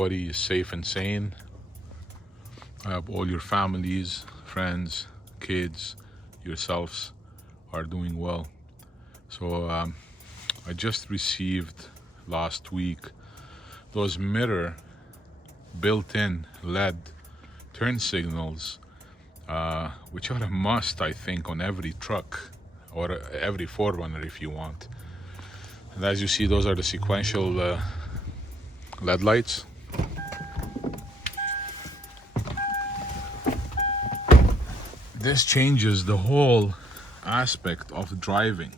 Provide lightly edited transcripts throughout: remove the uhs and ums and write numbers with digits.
everybody is safe and sane. I hope all your families, friends, kids, yourselves are doing well. So I just received last week those mirror built-in LED turn signals, which are a must, I think, on every truck or every 4Runner if you want. And as you see, those are the sequential LED lights. This changes the whole aspect of driving.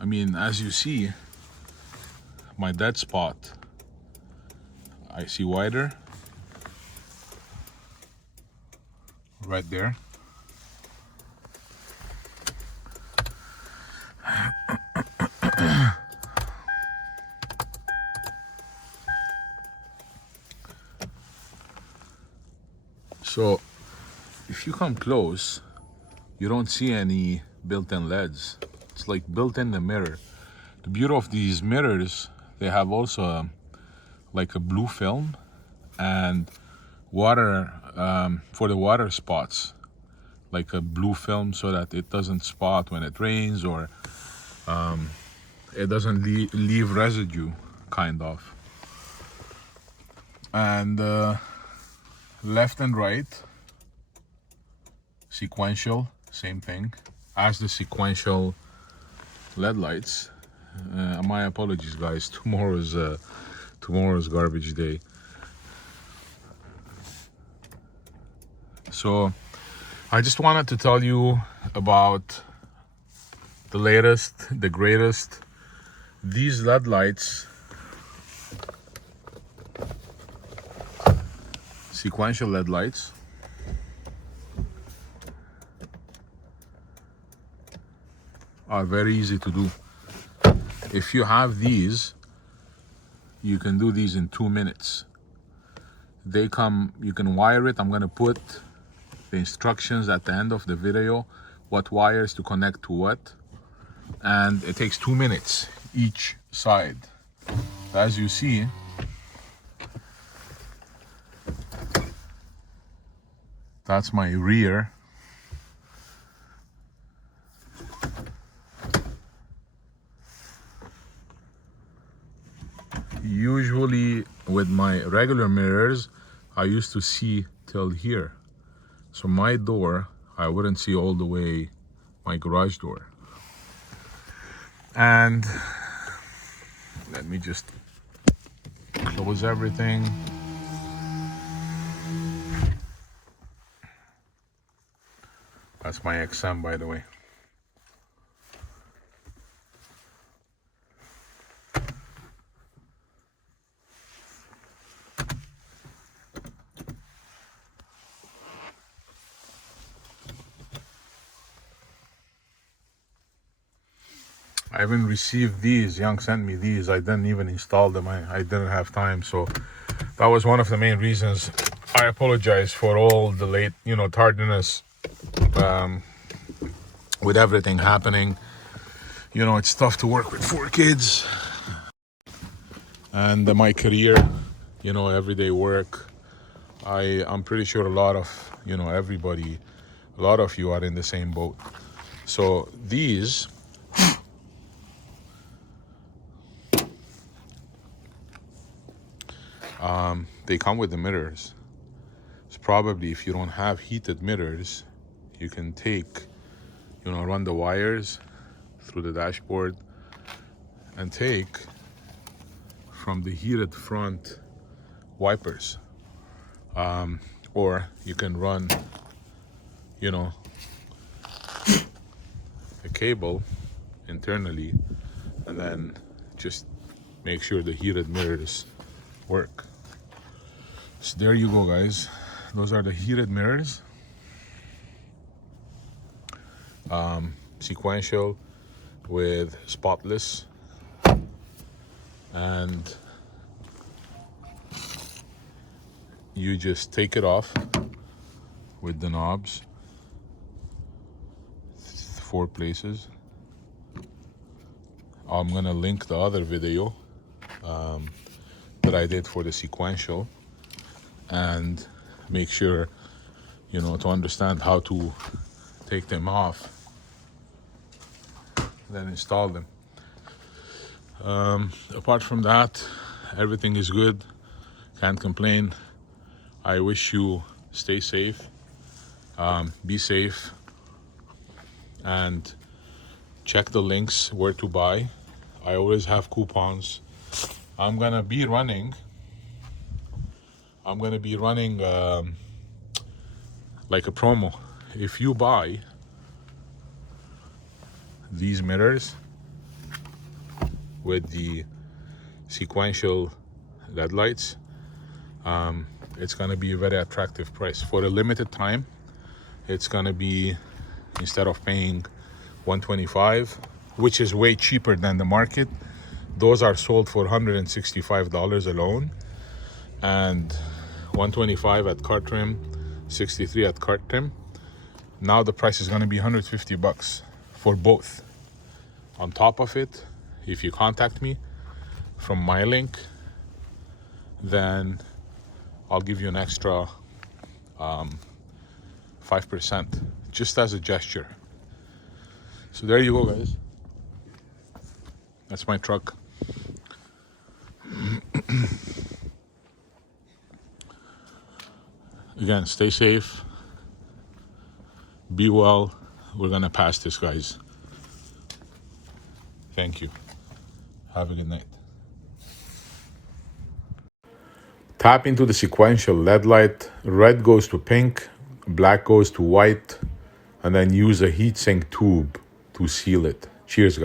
I mean, as you see, my dead spot, I see wider right there. So if you come close, you don't see any built-in LEDs. It's like built in the mirror. The beauty of these mirrors, they have also like a blue film and water for the water spots, like a blue film so that it doesn't spot when it rains, or it doesn't leave residue, kind of. And left and right sequential, same thing as the sequential LED lights. My apologies, guys. Tomorrow's garbage day. So I just wanted to tell you about the latest, the greatest. These LED lights, sequential LED lights, are very easy to do. If you have these, you can do these in 2 minutes. They come, you can wire it. I'm gonna put the instructions at the end of the video, what wires to connect to what, and it takes 2 minutes each side. As you see, that's my rear. Usually with my regular mirrors, I used to see till here. So my door, I wouldn't see all the way my garage door. And let me just close everything. That's my XM, by the way. I haven't received these. Young sent me these. I didn't even install them. I didn't have time. So that was one of the main reasons. I apologize for all the late, tardiness with everything happening. It's tough to work with 4 kids and my career, everyday work. I'm pretty sure a lot of, everybody, a lot of you are in the same boat. So these, they come with the mirrors. So probably if you don't have heated mirrors, you can take, run the wires through the dashboard and take from the heated front wipers. Or you can run, a cable internally and then just make sure the heated mirrors work. So there you go, guys. Those are the heated mirrors. Sequential with spotless, and you just take it off with the knobs, 4 places. I'm gonna link the other video that that I did for the sequential and make sure, you know, to understand how to take them off, then install them. Apart from that, everything is good. Can't complain. I wish you stay safe, be safe, and check the links where to buy. I always have coupons. I'm gonna be running like a promo. If you buy these mirrors with the sequential LED lights, it's gonna be a very attractive price. For a limited time, it's gonna be, instead of paying $125, which is way cheaper than the market, those are sold for $165 alone, and $125 at cart trim, $63 at cart trim. Now the price is gonna be $150 for both. On top of it, if you contact me from my link, then I'll give you an extra 5% just as a gesture. So there you go, guys. That's my truck. Again, stay safe, be well. We're gonna pass this, guys. Thank you. Have a good night. Tap into the sequential LED light. Red goes to pink, black goes to white, and then use a heatsink tube to seal it. Cheers, guys.